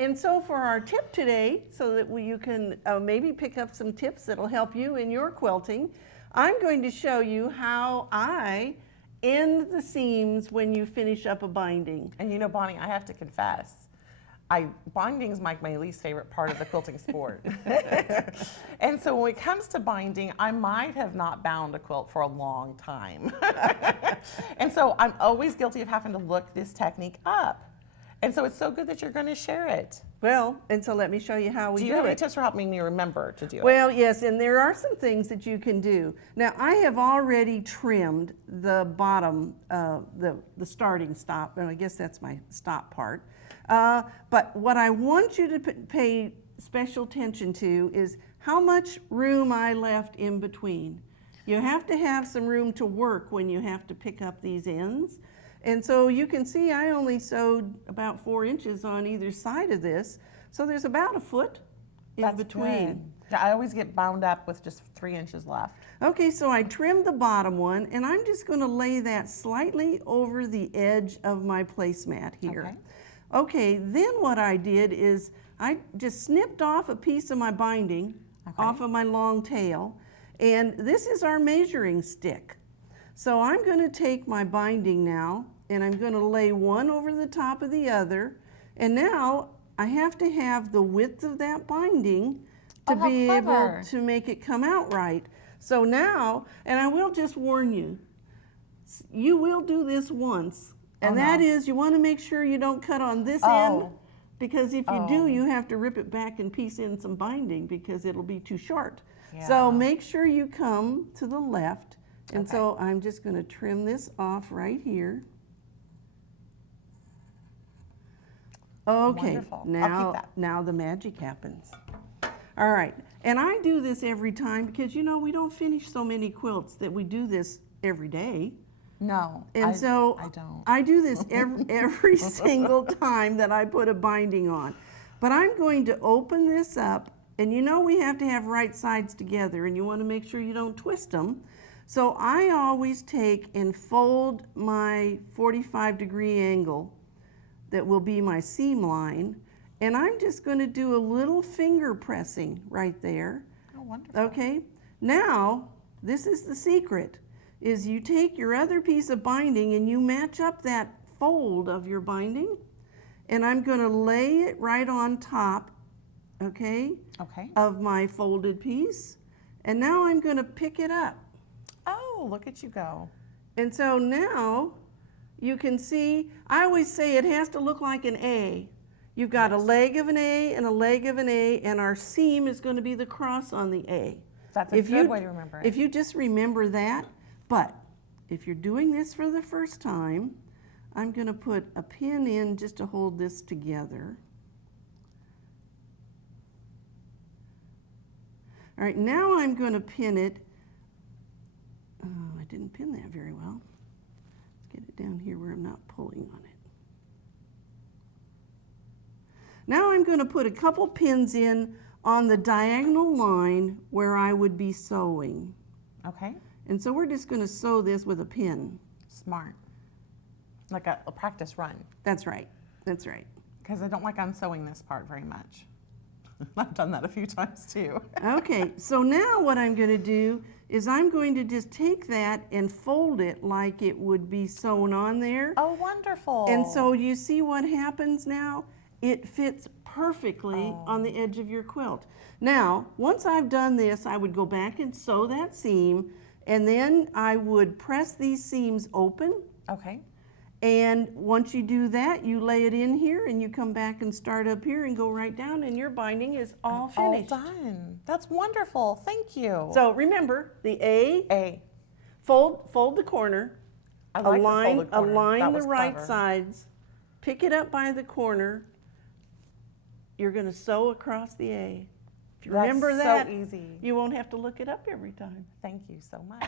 And so for our tip today, so that you can maybe pick up some tips that'll help you in your quilting, I'm going to show you how I end the seams when you finish up a binding. And you know, Bonnie, I have to confess, binding is my least favorite part of the quilting sport. And so when it comes to binding, I might have not bound a quilt for a long time. And so I'm always guilty of having to look this technique up. And so it's so good that you're going to share it. Well, and so let me show you how we do it. Do you have any tips for helping me remember to do it? Well, yes, and there are some things that you can do. Now, I have already trimmed the bottom, the starting stop, and I guess that's my stop part. But what I want you to pay special attention to is how much room I left in between. You have to have some room to work when you have to pick up these ends. And so you can see I only sewed about 4 inches on either side of this. So there's about a foot in between. Good. Yeah, I always get bound up with just 3 inches left. Okay, so I trimmed the bottom one, and I'm just going to lay that slightly over the edge of my placemat here. Okay, then what I did is I just snipped off a piece of my binding off of my long tail, and this is our measuring stick. So I'm going to take my binding now, and I'm going to lay one over the top of the other, and now I have to have the width of that binding to be able to make it come out right. So now, and I will just warn you, you will do this once, and that is you want to make sure you don't cut on this end, because if you do, you have to rip it back and piece in some binding because it'll be too short. So make sure you come to the left. And so I'm just going to trim this off right here. Okay, now the magic happens. All right, and I do this every time because, you know, we don't finish so many quilts that we do this every day. No, and I don't. I do this every single time that I put a binding on. But I'm going to open this up, and you know we have to have right sides together, and you want to make sure you don't twist them. So I always take and fold my 45-degree angle that will be my seam line, and I'm just going to do a little finger pressing right there. Oh, wonderful. Okay, now this is the secret, is you take your other piece of binding and you match up that fold of your binding, and I'm going to lay it right on top, okay, of my folded piece, and now I'm going to pick it up. Oh, look at you go. And so now you can see, I always say it has to look like an A. You've got a leg of an A and a leg of an A, and our seam is going to be the cross on the A. That's a good way to remember it. If you just remember that, but if you're doing this for the first time, I'm going to put a pin in just to hold this together. All right, now I'm going to pin it. Oh, I didn't pin that very well. Let's get it down here where I'm not pulling on it. Now I'm going to put a couple pins in on the diagonal line where I would be sewing. Okay. And so we're just going to sew this with a pin. Smart. Like a practice run. That's right. That's right. Because I don't like unsewing this part very much. I've done that a few times too. Okay, so now what I'm going to do is I'm going to just take that and fold it like it would be sewn on there. Oh, wonderful. And so you see what happens now? It fits perfectly on the edge of your quilt. Now, once I've done this, I would go back and sew that seam, and then I would press these seams open. Okay. And once you do that, you lay it in here and you come back and start up here and go right down, and your binding is all finished. All done. That's wonderful. Thank you. So remember, the A. Fold the corner. I like the folded corner. Align the right sides. Pick it up by the corner. You're going to sew across the A. If you remember that, so easy. You won't have to look it up every time. Thank you so much.